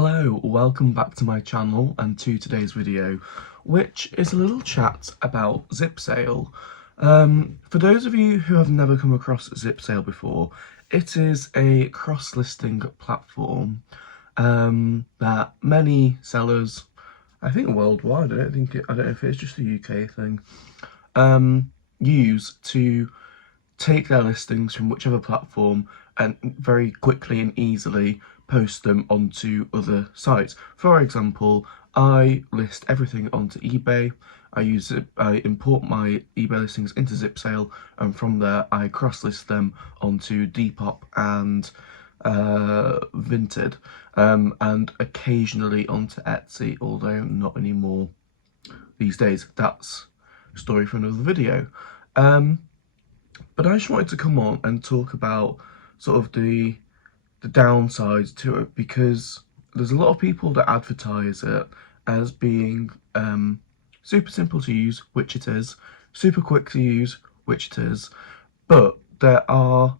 Hello, welcome back to my channel and to today's video, which is a little chat about Zipsale. For those of you who have never come across Zipsale before, it is a cross-listing platform that many sellers, I think worldwide, I don't know if it's just a UK thing, use to take their listings from whichever platform and very quickly and easily post them onto other sites. For example, I list everything onto eBay. I import my eBay listings into Zipsale, and from there I cross-list them onto Depop and Vinted, and occasionally onto Etsy, although not anymore these days. That's a story for another video. But I just wanted to come on and talk about sort of the downsides to it, because there's a lot of people that advertise it as being super simple to use, which it is, super quick to use, which it is, but there are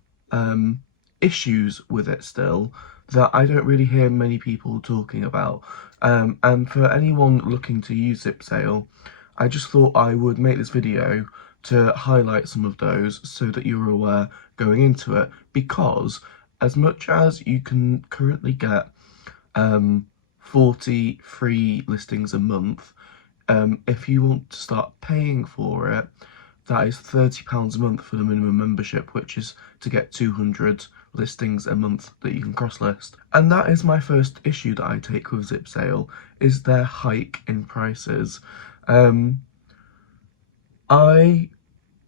issues with it still that I don't really hear many people talking about. And for anyone looking to use Zipsale, I just thought I would make this video to highlight some of those so that you're aware going into it, because as much as you can currently get 40 free listings a month, if you want to start paying for it, that is £30 a month for the minimum membership, which is to get 200 listings a month that you can cross-list. And that is my first issue that I take with Zipsale, is their hike in prices. I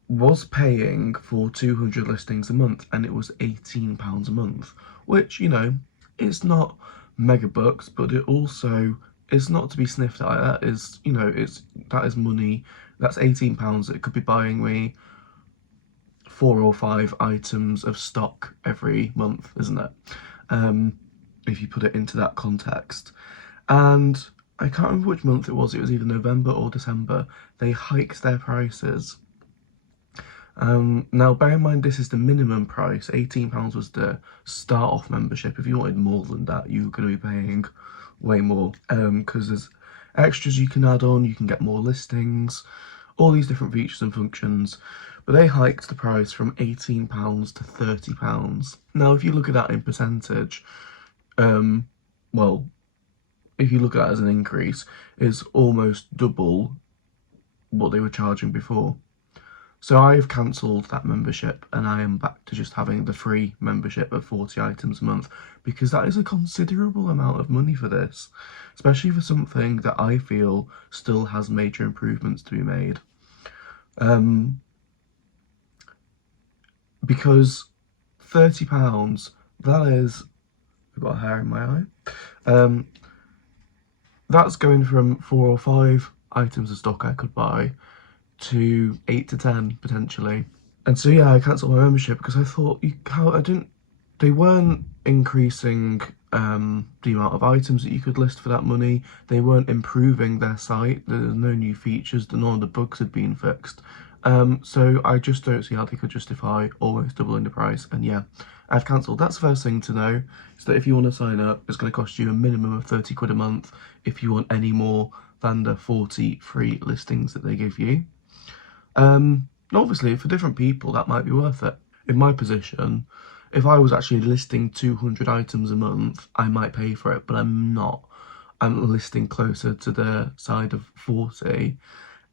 was paying for 200 listings a month and it was £18 a month, which, you know, it's not mega bucks, but it also is not to be sniffed at. That is, you know, that is money. That's £18 that could be buying me 4 or 5 items of stock every month, isn't it? If you put it into that context. And I can't remember which month it was either November or December, they hiked their prices. Now bear in mind, this is the minimum price. £18 was the start off membership. If you wanted more than that, you were going to be paying way more, because there's extras you can add on, you can get more listings, all these different features and functions. But they hiked the price from £18 to £30. Now if you look at that in percentage, well, if you look at that as an increase, it's almost double what they were charging before. So I've cancelled that membership and I am back to just having the free membership of 40 items a month, because that is a considerable amount of money for this, especially for something that I feel still has major improvements to be made. Because £30, that is, I've got a hair in my eye, that's going from 4 or 5 items of stock I could buy to 8 to 10 potentially. And so yeah, I cancelled my membership because I thought they weren't increasing the amount of items that you could list for that money. They weren't improving their site. There's no new features. None of the bugs had been fixed. So I just don't see how they could justify almost doubling the price. And yeah, I've cancelled. That's the first thing to know, is that if you want to sign up, it's going to cost you a minimum of 30 quid a month if you want any more than the 40 free listings that they give you. Obviously for different people that might be worth it. In my position, if I was actually listing 200 items a month, I might pay for it, but I'm not. I'm listing closer to the side of 40.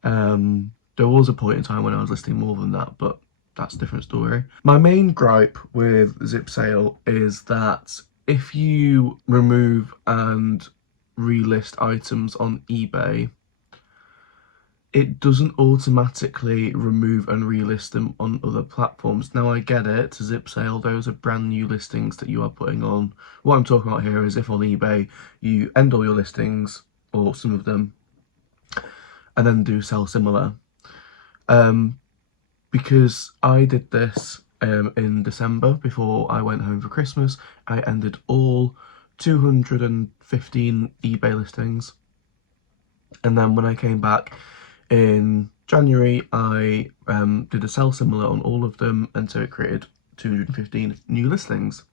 There was a point in time when I was listing more than that, but that's a different story. My main gripe with Zipsale is that if you remove and relist items on eBay, it doesn't automatically remove and relist them on other platforms. Now I get it, to Zipsale, those are brand new listings that you are putting on. What I'm talking about here is if on eBay you end all your listings, or some of them, and then do sell similar. Because I did this in December before I went home for Christmas. I ended all 215 eBay listings, and then when I came back in January, I did a sell similar on all of them, and so it created 215 new listings.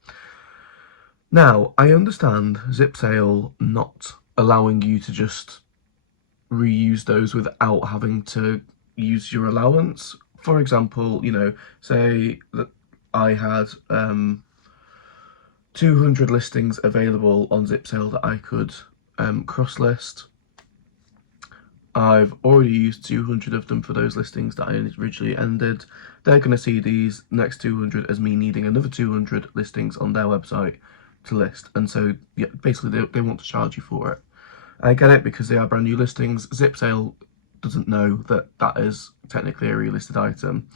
Now, I understand Zipsale not allowing you to just reuse those without having to use your allowance. For example, say that I had 200 listings available on Zipsale that I could cross-list. I've already used 200 of them for those listings that I originally ended. They're going to see these next 200 as me needing another 200 listings on their website to list. And so, yeah, basically they want to charge you for it. I get it because they are brand new listings. Zipsale doesn't know that that is technically a relisted item.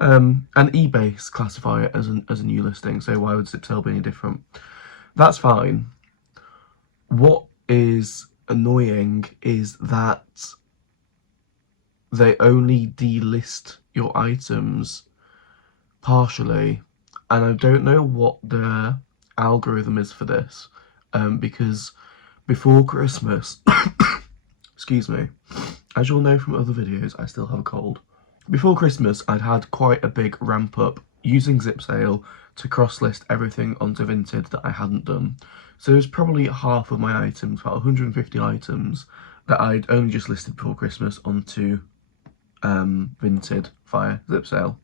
And eBay classify it as a new listing, so why would Zipsale be any different? That's fine. What is annoying is that they only delist your items partially, and I don't know what the algorithm is for this, because before Christmas, excuse me, as you'll know from other videos, I still have a cold. Before Christmas, I'd had quite a big ramp up using Zipsale to cross-list everything onto Vinted that I hadn't done. So there's probably half of my items, about 150 items, that I'd only just listed before Christmas onto Vinted via Zipsale.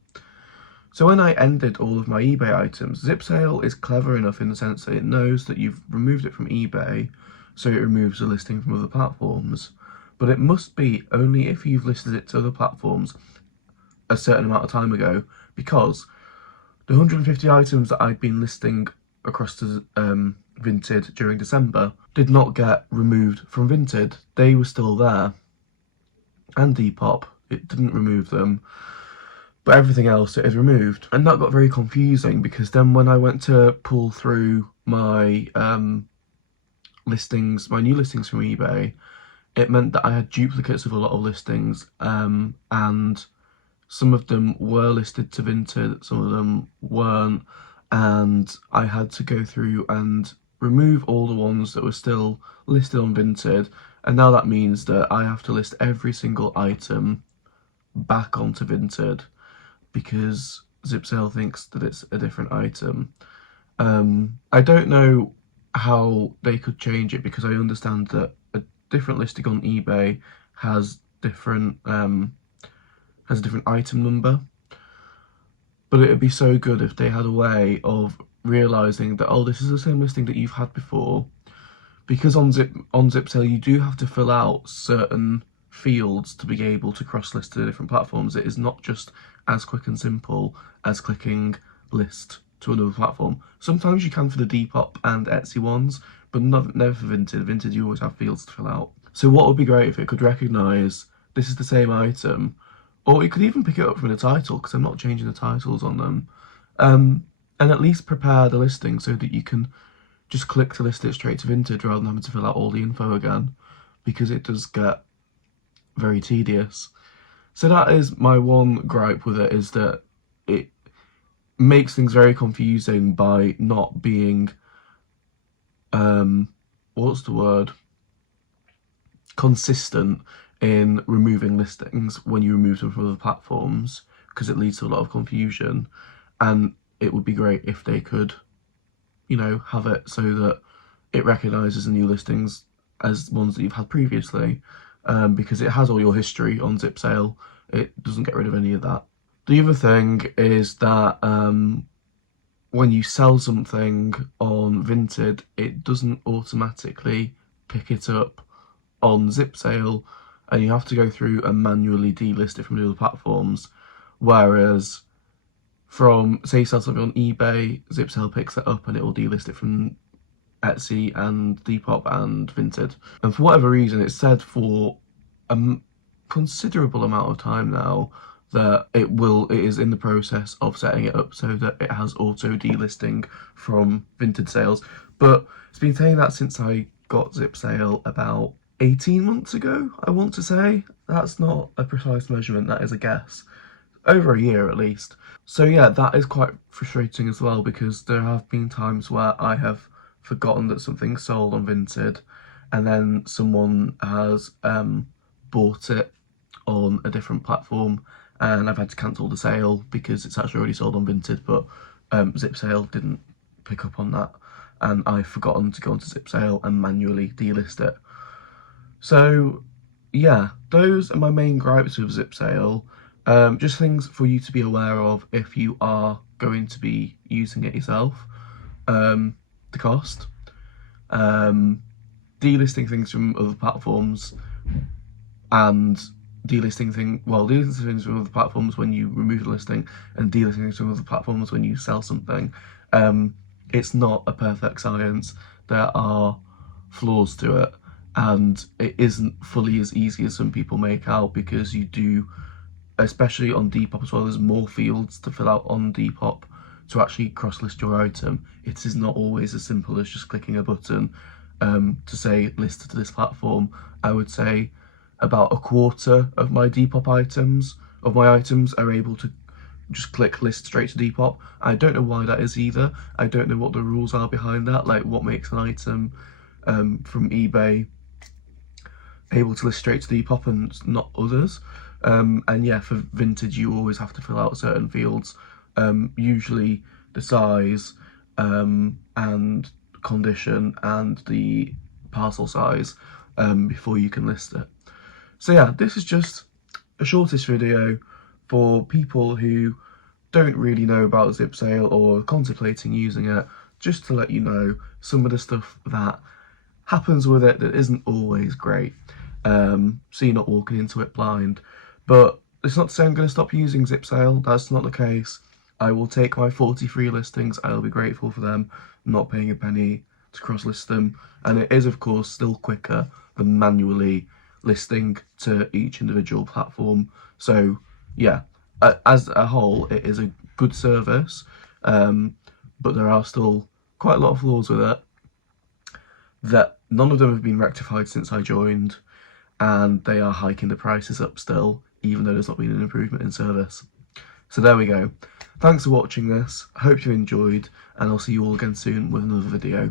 So when I ended all of my eBay items, Zipsale is clever enough in the sense that it knows that you've removed it from eBay, so it removes the listing from other platforms. But it must be only if you've listed it to other platforms a certain amount of time ago, because the 150 items that I'd been listing across to Vinted during December did not get removed from Vinted. They were still there. And Depop, it didn't remove them, but everything else it had removed. And that got very confusing, because then when I went to pull through my listings, my new listings from eBay, it meant that I had duplicates of a lot of listings, and some of them were listed to Vinted, some of them weren't, and I had to go through and remove all the ones that were still listed on Vinted, and now that means that I have to list every single item back onto Vinted because Zipsale thinks that it's a different item. I don't know how they could change it, because I understand that a different listing on eBay has a different item number, but it would be so good if they had a way of realizing that, oh, this is the same listing that you've had before, because on Zipsale you do have to fill out certain fields to be able to cross-list to the different platforms. It is not just as quick and simple as clicking list to another platform. Sometimes you can for the Depop and Etsy ones, but never for Vinted. Vinted, you always have fields to fill out. So what would be great if it could recognise this is the same item, or it could even pick it up from the title, because I'm not changing the titles on them, and at least prepare the listing so that you can just click to list it straight to Vinted rather than having to fill out all the info again, because it does get very tedious. So that is my one gripe with it, is that it makes things very confusing by not being, what's the word? Consistent in removing listings when you remove them from other platforms, because it leads to a lot of confusion. And it would be great if they could, have it so that it recognises the new listings as ones that you've had previously, because it has all your history on Zipsale. It doesn't get rid of any of that. The other thing is that when you sell something on Vinted, it doesn't automatically pick it up on Zipsale, and you have to go through and manually delist it from the other platforms. Whereas from, say you sell something on eBay, Zipsale picks it up and it will delist it from Etsy and Depop and Vinted. And for whatever reason, it's said for a considerable amount of time now that it is in the process of setting it up so that it has auto delisting from Vinted sales. But it's been saying that since I got Zipsale about 18 months ago, I want to say. That's not a precise measurement, that is a guess. Over a year at least. So yeah, that is quite frustrating as well, because there have been times where I have forgotten that something's sold on Vinted, and then someone has bought it on a different platform, and I've had to cancel the sale because it's actually already sold on Vinted, but Zipsale didn't pick up on that. and I've forgotten to go onto Zipsale and manually delist it. So yeah, those are my main gripes with Zipsale. Just things for you to be aware of if you are going to be using it yourself. The cost, delisting things from other platforms, and delisting things from other platforms when you remove the listing, and delisting things from other platforms when you sell something. It's not a perfect science. There are flaws to it, and it isn't fully as easy as some people make out, because you do, especially on Depop as well, there's more fields to fill out on Depop to actually cross-list your item. It is not always as simple as just clicking a button to say list to this platform. I would say about a quarter of my Depop items, are able to just click list straight to Depop. I don't know why that is either. I don't know what the rules are behind that, like what makes an item from eBay able to list straight to Depop and not others. And yeah, for vintage you always have to fill out certain fields, usually the size and condition and the parcel size, before you can list it. So yeah, this is just a shortish video for people who don't really know about Zipsale or are contemplating using it, just to let you know some of the stuff that happens with it that isn't always great, so you're not walking into it blind. But it's not to say I'm going to stop using Zipsale, that's not the case. I will take my 40 free listings, I'll be grateful for them, not paying a penny to cross-list them, and it is of course still quicker than manually listing to each individual platform. So yeah, as a whole it is a good service, but there are still quite a lot of flaws with it, that none of them have been rectified since I joined, and they are hiking the prices up still, even though there's not been an improvement in service. So there we go. Thanks for watching this, I hope you enjoyed, and I'll see you all again soon with another video.